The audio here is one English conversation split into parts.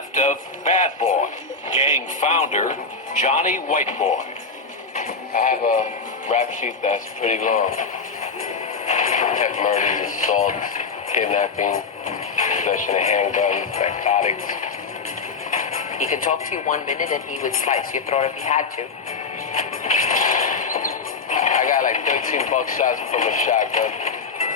left of Bad Boy, gang founder Johnny Whiteboy. I have a rap sheet that's pretty long. Theft, murders, assaults, kidnapping, possession of handguns, narcotics. He could talk to you 1 minute and he would slice your throat if he had to. I got like 13 buckshots from a shotgun.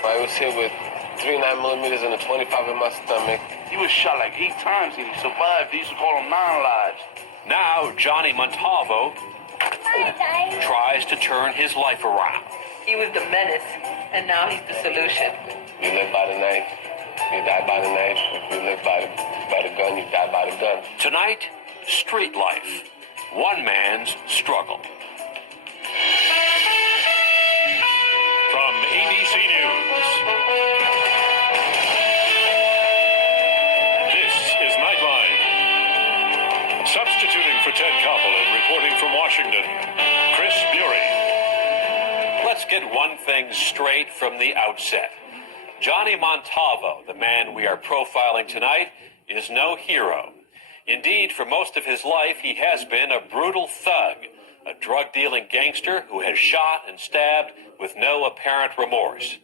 I was hit with 3 9mm and a 25 in my stomach. He was shot like 8 times and he survived. They used to call him 9 lives. Now Johnny Modalvo tries to turn his life around. He was the menace, and now he's the solution. You live by the knife, you die by the knife. If you live by the gun, you die by the gun. Tonight, street life. One man's struggle. From ABC News, this is Nightline. Substituting for Ted Koppel and reporting from Washington, Chris Bury. Let's get one thing straight from the outset. Johnny Modalvo, the man we are profiling tonight, is no hero. Indeed, for most of his life, he has been a brutal thug, a drug-dealing gangster who has shot and stabbed with no apparent remorse.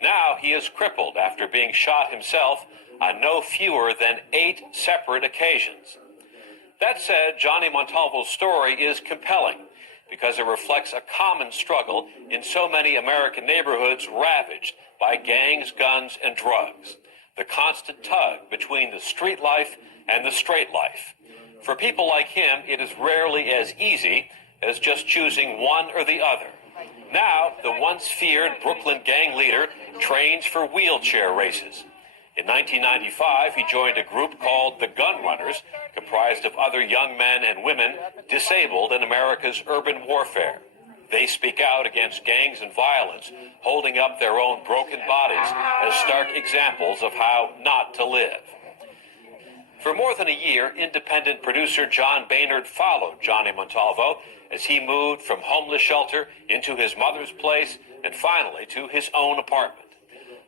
Now he is crippled after being shot himself on no fewer than 8 separate occasions. That said, Johnny Modalvo's story is compelling because it reflects a common struggle in so many American neighborhoods ravaged by gangs, guns, and drugs. The constant tug between the street life and the straight life. For people like him, it is rarely as easy as just choosing one or the other. Now, the once feared Brooklyn gang leader trains for wheelchair races. In 1995, he joined a group called the Gun Runners, comprised of other young men and women disabled in America's urban warfare. They speak out against gangs and violence, holding up their own broken bodies as stark examples of how not to live. For more than a year, independent producer John Baynard followed Johnny Modalvo as he moved from homeless shelter into his mother's place and finally to his own apartment.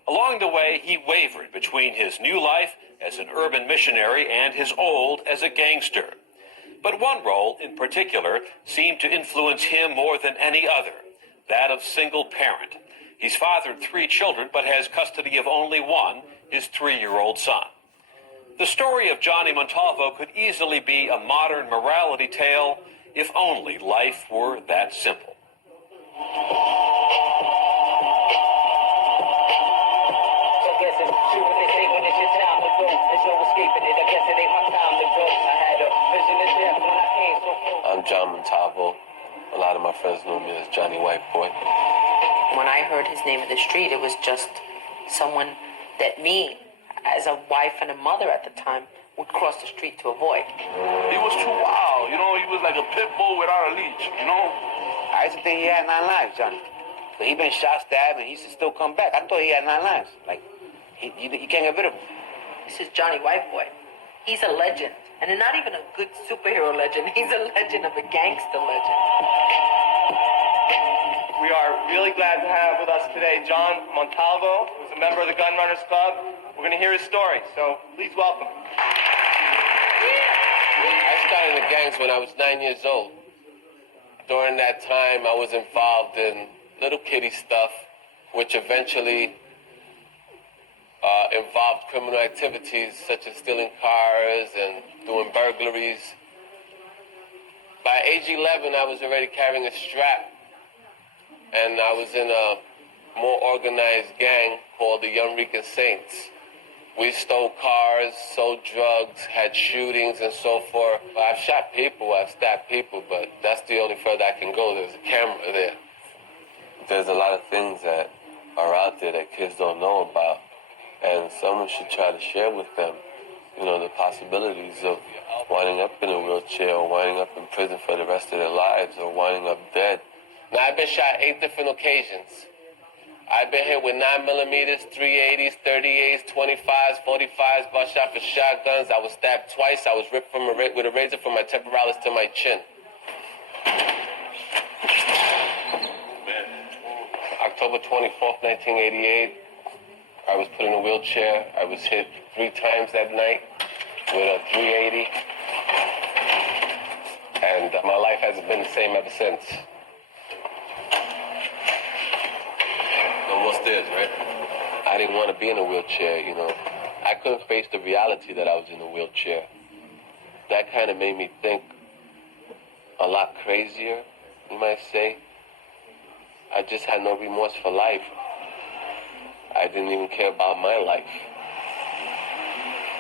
Along the way, he wavered between his new life as an urban missionary and his old as a gangster. But one role in particular seemed to influence him more than any other, that of single parent. He's fathered 3 children but has custody of only one, his 3-year-old son. The story of Johnny Modalvo could easily be a modern morality tale if only life were that simple. I'm John Modalvo. A lot of my friends know me as Johnny Whiteboy. When I heard his name in the street, it was just someone that me, as a wife and a mother at the time, would cross the street to avoid. He was too wild, you know. He was like a pit bull without a leash, you know. I used to think he had 9 lives, Johnny. But he been shot, stabbed, and he should still come back. I thought he had 9 lives. Like, you can't get rid of him. This is Johnny Whiteboy. He's a legend. And not even a good superhero legend. He's a legend of a gangster legend. We are really glad to have with us today John Modalvo, who's a member of the Gun Runners Club. We're going to hear his story, so please welcome him. I started in the gangs when I was 9 years old. During that time, I was involved in little kiddie stuff, which eventually involved criminal activities such as stealing cars and doing burglaries. By age 11, I was already carrying a strap, and I was in a more organized gang called the Young Rican Saints. We stole cars, sold drugs, had shootings, and so forth. I've shot people, I've stabbed people, but that's the only further I can go. There's a camera there. There's a lot of things that are out there that kids don't know about, and someone should try to share with them, you know, the possibilities of winding up in a wheelchair or winding up in prison for the rest of their lives or winding up dead. Now, I've been shot 8 different occasions. I've been hit with 9mm, 380s, 38s, 25s, 45s, bust shot for shotguns. I was stabbed twice. I was ripped with a razor from my temporalis to my chin. October 24th, 1988. I was put in a wheelchair. I was hit 3 times that night. with a 380. And my life hasn't been the same ever since. No more stairs, right? I didn't want to be in a wheelchair, you know. I couldn't face the reality that I was in a wheelchair. That kind of made me think a lot crazier, you might say. I just had no remorse for life. I didn't even care about my life.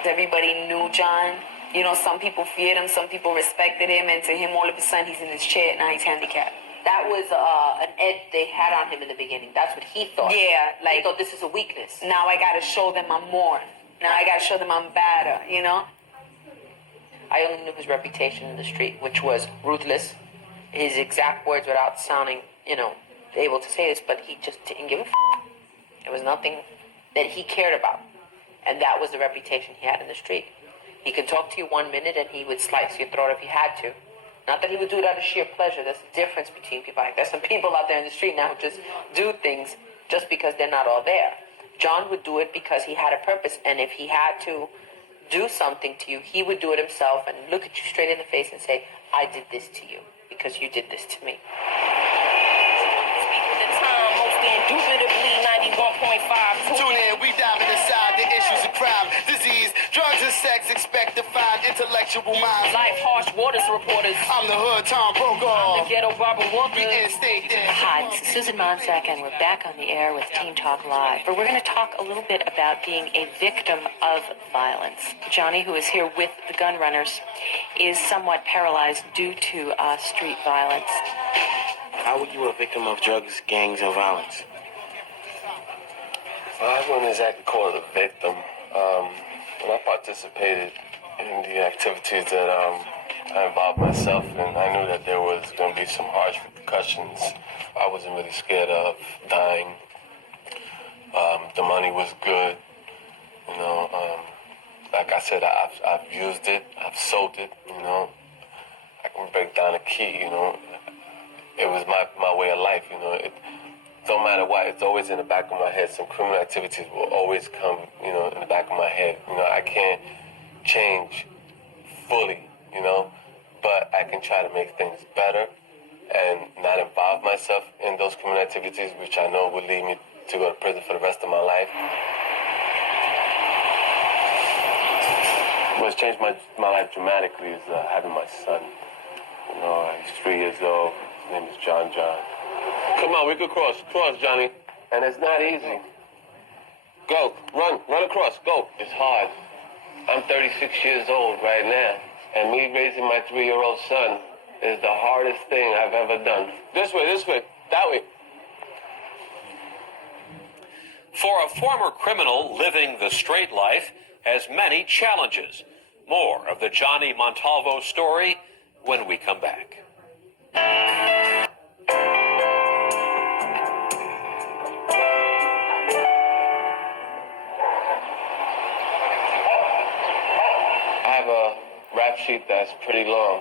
Everybody knew John. You know, some people feared him, some people respected him, and to him, all of a sudden, he's in his chair, now he's handicapped. That was an edge they had on him in the beginning. That's what he thought. Yeah, like, he thought this is a weakness. Now I gotta show them I'm more. Now I gotta show them I'm better, you know? I only knew his reputation in the street, which was ruthless. His exact words without sounding, you know, able to say this, but he just didn't give a f***. There was nothing that he cared about. And that was the reputation he had in the street. He could talk to you 1 minute and he would slice your throat if he had to. Not that he would do it out of sheer pleasure. There's a difference between people. Like, there's some people out there in the street now who just do things just because they're not all there. John would do it because he had a purpose, and if he had to do something to you, he would do it himself and look at you straight in the face and say, I did this to you because you did this to me. Speak with the time, most indubitably 91.5. Tune in, we diving inside the issues of crime, disease, drugs and sex. Expect to find intellectual minds. Life, harsh waters reporters. I'm the hood, Tom Brokaw. The ghetto Barbara Walker. The instinct. Hi, this is Susan Monsack, and we're back on the air with Teen Talk Live. But we're going to talk a little bit about being a victim of violence. Johnny, who is here with the gun runners, is somewhat paralyzed due to street violence. How were you a victim of drugs, gangs, and violence? I wouldn't exactly call it a victim. When I participated in the activities that I involved myself in, I knew that there was going to be some harsh repercussions. I wasn't really scared of dying. The money was good. You know, like I said, I've used it, I've sold it, you know. I can break down a key, you know. It was my way of life, you know. It don't matter what, it's always in the back of my head. Some criminal activities will always come, you know, in the back of my head. You know, I can't change fully, you know, but I can try to make things better and not involve myself in those criminal activities, which I know will lead me to go to prison for the rest of my life. What's changed my life dramatically is having my son. You know, he's 3 years old. His name is John. Come on, we could cross. Cross, Johnny. And it's not easy. Go, run across, go. It's hard. I'm 36 years old right now, and me raising my 3-year-old son is the hardest thing I've ever done. This way, that way. For a former criminal living the straight life has many challenges. More of the Johnny Montalvo story when we come back. I have a rap sheet that's pretty long,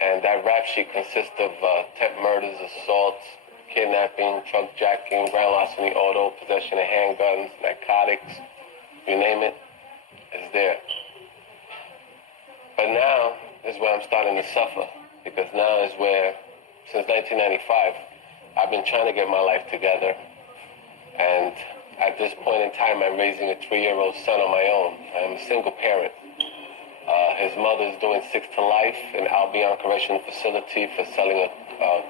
and that rap sheet consists of 10 murders, assaults, kidnapping, truck jacking, grand larceny, auto, possession of handguns, narcotics, you name it, it's there. But now is where I'm starting to suffer, because now is where, since 1995, I've been trying to get my life together, and at this point in time, I'm raising a 3-year-old son on my own. I'm a single parent. His mother is doing 6 to life in Albion Correctional Facility for selling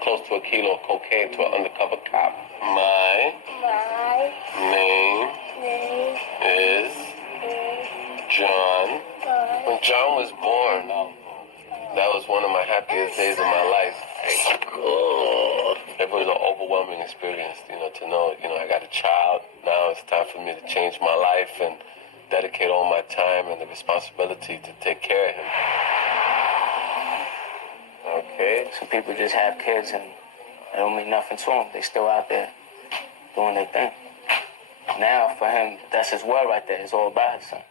close to a kilo of cocaine to an undercover cop. My name is John. When John was born, that was one of my happiest days of my life. It was an overwhelming experience, you know, to know, you know, I got a child. Now it's time for me to change my life and dedicate all my time and the responsibility to take care of him. Okay. Some people just have kids and it don't mean nothing to them. They still out there doing their thing. Now, for him, that's his world right there. It's all about his son.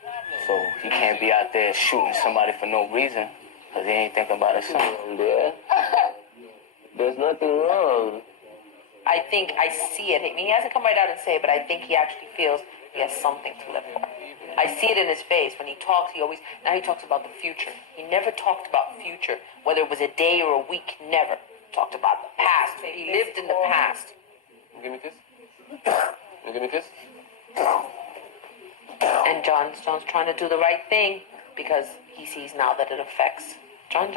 So he can't be out there shooting somebody for no reason because he ain't thinking about his son. Yeah. There's nothing wrong. I think I see it. I mean, he hasn't come right out and say it, but I think he actually feels He has something to live for. I see it in his face. When he talks, now he talks about the future. He never talked about future, whether it was a day or a week, never. Talked about the past. He lived in the past. Give me a kiss. Give me a kiss. And John's trying to do the right thing because he sees now that it affects John.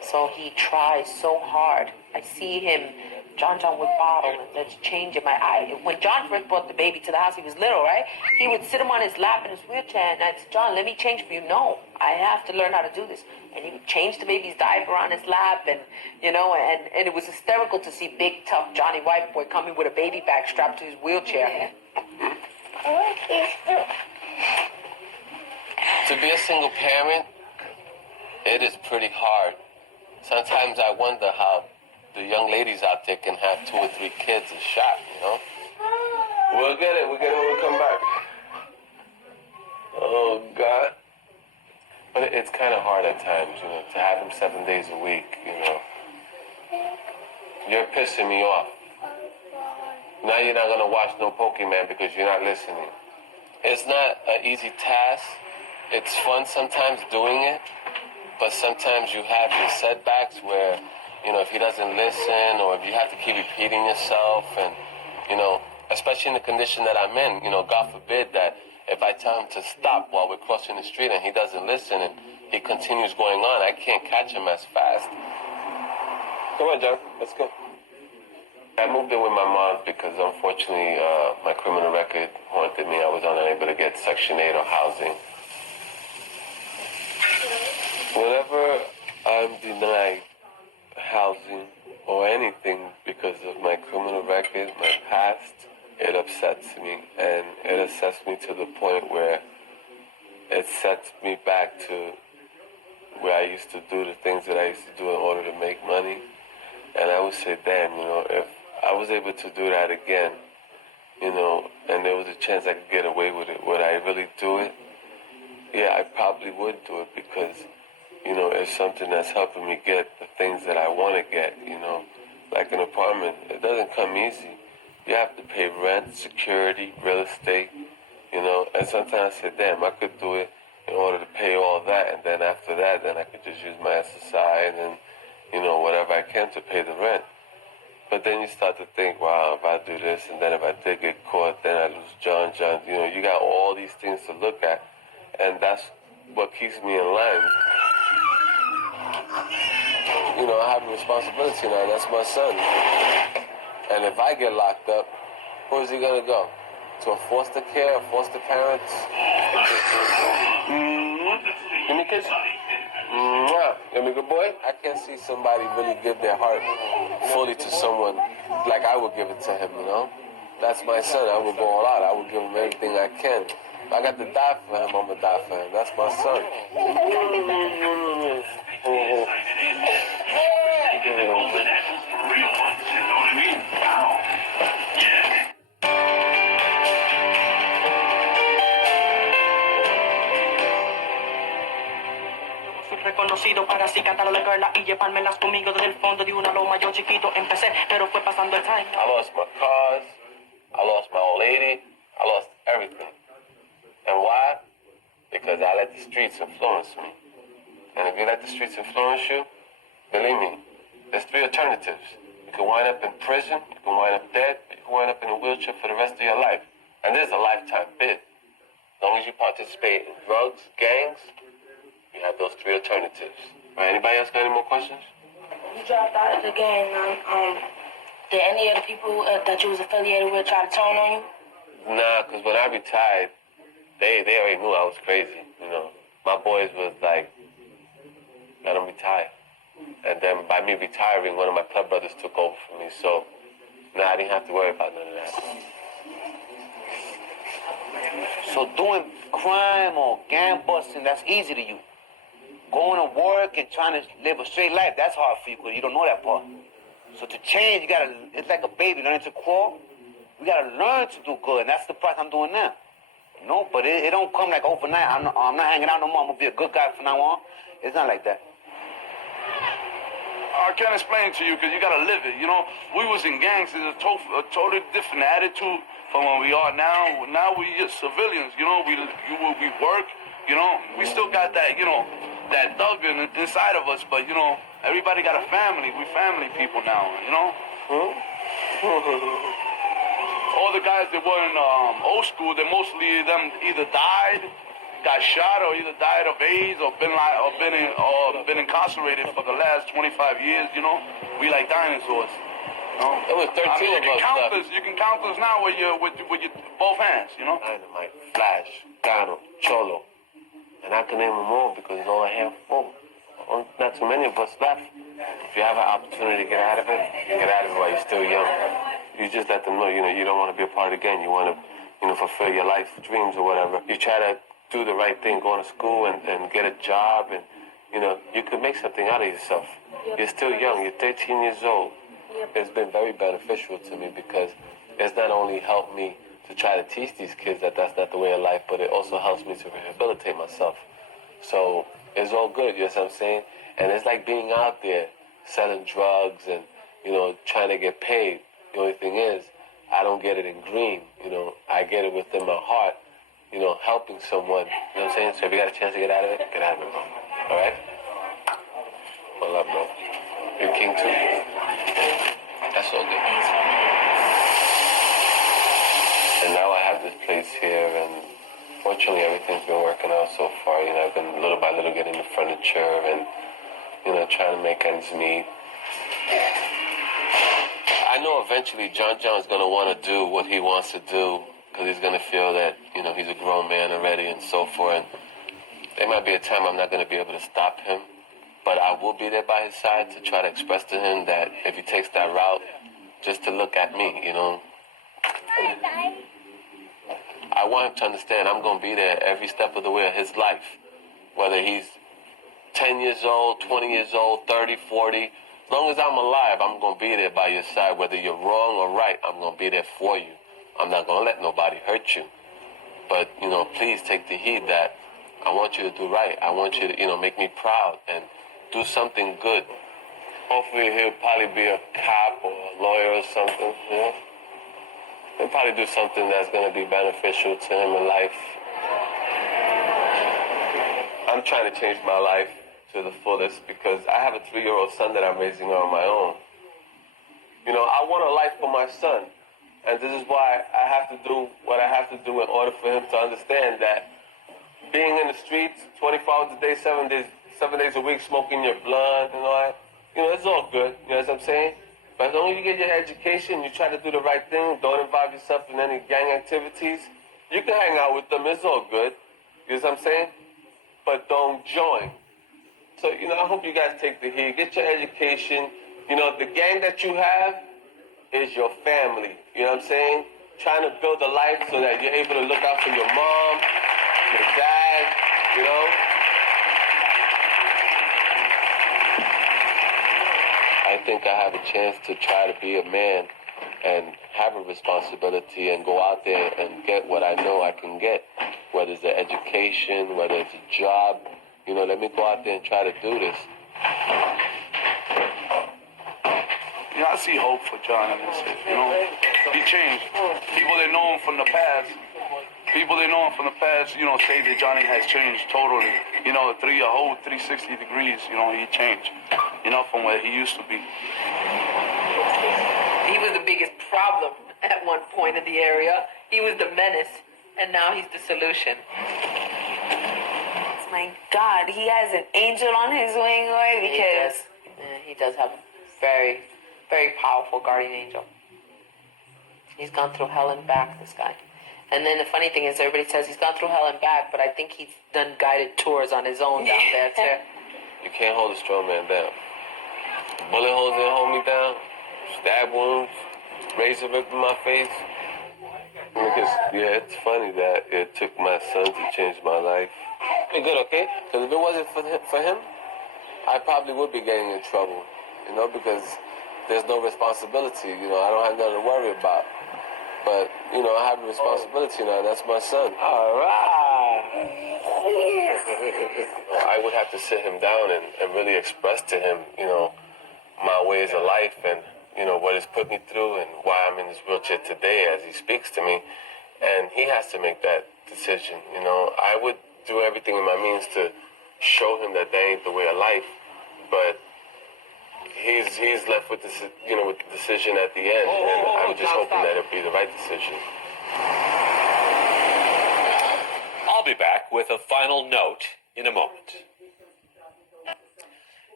So he tries so hard. I see him, John would bottle and let's change in my eye. When John first brought the baby to the house, he was little, right? He would sit him on his lap in his wheelchair and I'd say, John, let me change for you. No, I have to learn how to do this. And he would change the baby's diaper on his lap and, and it was hysterical to see big, tough Johnny Whiteboy coming with a baby bag strapped to his wheelchair. To be a single parent, it is pretty hard. Sometimes I wonder how the young ladies out there can have 2 or 3 kids a shot, We'll get it when we come back. Oh, God. But it's kind of hard at times, to have him 7 days a week, You're pissing me off. Now you're not going to watch no Pokemon because you're not listening. It's not an easy task. It's fun sometimes doing it. But sometimes you have your setbacks where, if he doesn't listen or if you have to keep repeating yourself and, especially in the condition that I'm in, God forbid that if I tell him to stop while we're crossing the street and he doesn't listen and he continues going on, I can't catch him as fast. Come on, John, let's go. I moved in with my mom because unfortunately my criminal record haunted me. I was unable to get Section 8 or housing. Whenever I'm denied housing or anything because of my criminal record, my past, it upsets me. And it upsets me to the point where it sets me back to where I used to do the things that I used to do in order to make money. And I would say, damn, if I was able to do that again, and there was a chance I could get away with it, would I really do it? Yeah, I probably would do it because it's something that's helping me get the things that I want to get, like an apartment. It doesn't come easy. You have to pay rent, security, real estate, and sometimes I say, damn, I could do it in order to pay all that, and then after that, then I could just use my SSI and then, whatever I can to pay the rent. But then you start to think, wow, if I do this, and then if I did get caught, then I lose John. You got all these things to look at, and that's what keeps me in line. I have a responsibility now. That's my son. And if I get locked up, where's he gonna go? To a foster care, foster parents? Give me a kiss. You a good boy? I can't see somebody really give their heart fully to someone like I would give it to him, That's my son. I would go all out. I would give him everything I can. If I got to die for him, I'm gonna die for him. That's my son. Reconocido para así cantar la girl y llevármelas conmigo desde el fondo de una loma. Yo chiquito empecé, pero fue pasando el time. I lost my cars, I lost my old lady, I lost everything. And why? Because I let the streets influence me. And if you let the streets influence you, believe me, there's 3 alternatives. You can wind up in prison, you can wind up dead, you can wind up in a wheelchair for the rest of your life. And there's a lifetime bid. As long as you participate in drugs, gangs, you have those 3 alternatives. Right, anybody else got any more questions? You dropped out of the game. Did any of the people that you was affiliated with try to turn on you? Nah, because when I retired, they already knew I was crazy, My boys was like, let him retire. And then by me retiring, one of my club brothers took over for me. So, I didn't have to worry about none of that. So doing crime or gang busting, that's easy to you. Going to work and trying to live a straight life, that's hard for you because you don't know that part. So to change, it's like a baby learning to crawl. We gotta learn to do good, and that's the process I'm doing now. But it don't come like overnight. I'm not hanging out no more. I'm gonna be a good guy from now on. It's not like that. I can't explain it to you because you gotta live it. We was in gangs. It's a totally different attitude from where we are now. Now we just civilians, you know. We work, you know. We still got that, you know, that thug inside of us, but you know, everybody got a family. We family people now, you know. All the guys that were in old school, they mostly them either died, got shot, or either died of AIDS, or been incarcerated for the last 25 years. You know, we like dinosaurs. You know? It was 13 I mean, of us. you can count us now with your both hands. You know. Dynamite, Flash, Donald, Cholo, and I can name them all because it's all a handful. Not too many of us left. If you have an opportunity to get out of it, get out of it while you're still young. You just let them know, you know, you don't want to be a part of the gang. You want to, you know, fulfill your life dreams or whatever. You try to do the right thing, go to school and get a job, and, you know, you could make something out of yourself. You're still young. You're 13 years old. It's been very beneficial to me because it's not only helped me to try to teach these kids that that's not the way of life, but it also helps me to rehabilitate myself. So it's all good, you know what I'm saying? And it's like being out there selling drugs and, you know, trying to get paid. The only thing is, I don't get it in green, you know. I get it within my heart, you know, helping someone. You know what I'm saying? So if you got a chance to get out of it, get out of it, bro. All right? Well up, bro. You're king too. That's all good. And now I have this place here, and fortunately everything's been working out so far. You know, I've been little by little getting the furniture and, you know, trying to make ends meet. I know eventually John's going to want to do what he wants to do because he's going to feel that, you know, he's a grown man already and so forth. And there might be a time I'm not going to be able to stop him, but I will be there by his side to try to express to him that if he takes that route, just to look at me, you know. I want him to understand I'm going to be there every step of the way of his life, whether he's 10 years old, 20 years old, 30, 40. As long as I'm alive, I'm going to be there by your side. Whether you're wrong or right, I'm going to be there for you. I'm not going to let nobody hurt you. But, you know, please take the heed that I want you to do right. I want you to, you know, make me proud and do something good. Hopefully he'll probably be a cop or a lawyer or something, you know. He'll probably do something that's going to be beneficial to him in life. I'm trying to change my life to the fullest because I have a 3-year-old son that I'm raising on my own. You know, I want a life for my son. And this is why I have to do what I have to do in order for him to understand that being in the streets 24 hours a day, 7 days a week, smoking your blood and all that, you know, it's all good. You know what I'm saying? But as long as you get your education, you try to do the right thing, don't involve yourself in any gang activities, you can hang out with them, it's all good. You know what I'm saying? But don't join. So, you know, I hope you guys take the heat, get your education. You know, the gang that you have is your family. You know what I'm saying? Trying to build a life so that you're able to look out for your mom, your dad, you know? I think I have a chance to try to be a man and have a responsibility and go out there and get what I know I can get, whether it's an education, whether it's a job. You know, let me go out there and try to do this. Yeah, I see hope for John in this. You know, he changed. People that know him from the past, you know, say that Johnny has changed totally. You know, a whole 360 degrees. You know, he changed. You know, from where he used to be. He was the biggest problem at one point in the area. He was the menace, and now he's the solution. My God, he has an angel on his wing, right? Because he does have a very, very powerful guardian angel. He's gone through hell and back, this guy. And then the funny thing is, everybody says he's gone through hell and back, but I think he's done guided tours on his own down there, too. You can't hold a strong man down. Bullet holes didn't hold me down. Stab wounds, razor ripped in my face. Because, yeah, it's funny that it took my son to change my life. Be good, okay? Because if it wasn't for him, I probably would be getting in trouble, you know, because there's no responsibility, you know, I don't have nothing to worry about. But, you know, I have a responsibility now, that's my son. All right. I would have to sit him down and really express to him, you know, my ways of life and you know, what he's put me through and why I'm in this wheelchair today as he speaks to me. And he has to make that decision, you know. I would do everything in my means to show him that ain't the way of life, but he's left with this, you know, with the decision at the end, and I'm just hoping that it'll be the right decision. I'll be back with a final note in a moment.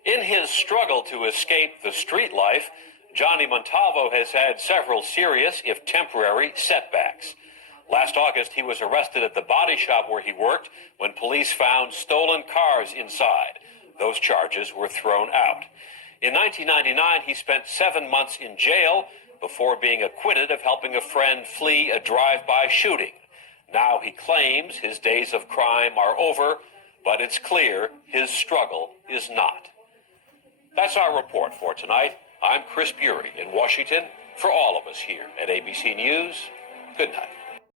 In his struggle to escape the street life, Johnny Montalvo has had several serious, if temporary, setbacks. Last August, he was arrested at the body shop where he worked when police found stolen cars inside. Those charges were thrown out. In 1999, he spent 7 months in jail before being acquitted of helping a friend flee a drive-by shooting. Now he claims his days of crime are over, but it's clear his struggle is not. That's our report for tonight. I'm Chris Bury in Washington. For all of us here at ABC News, good night.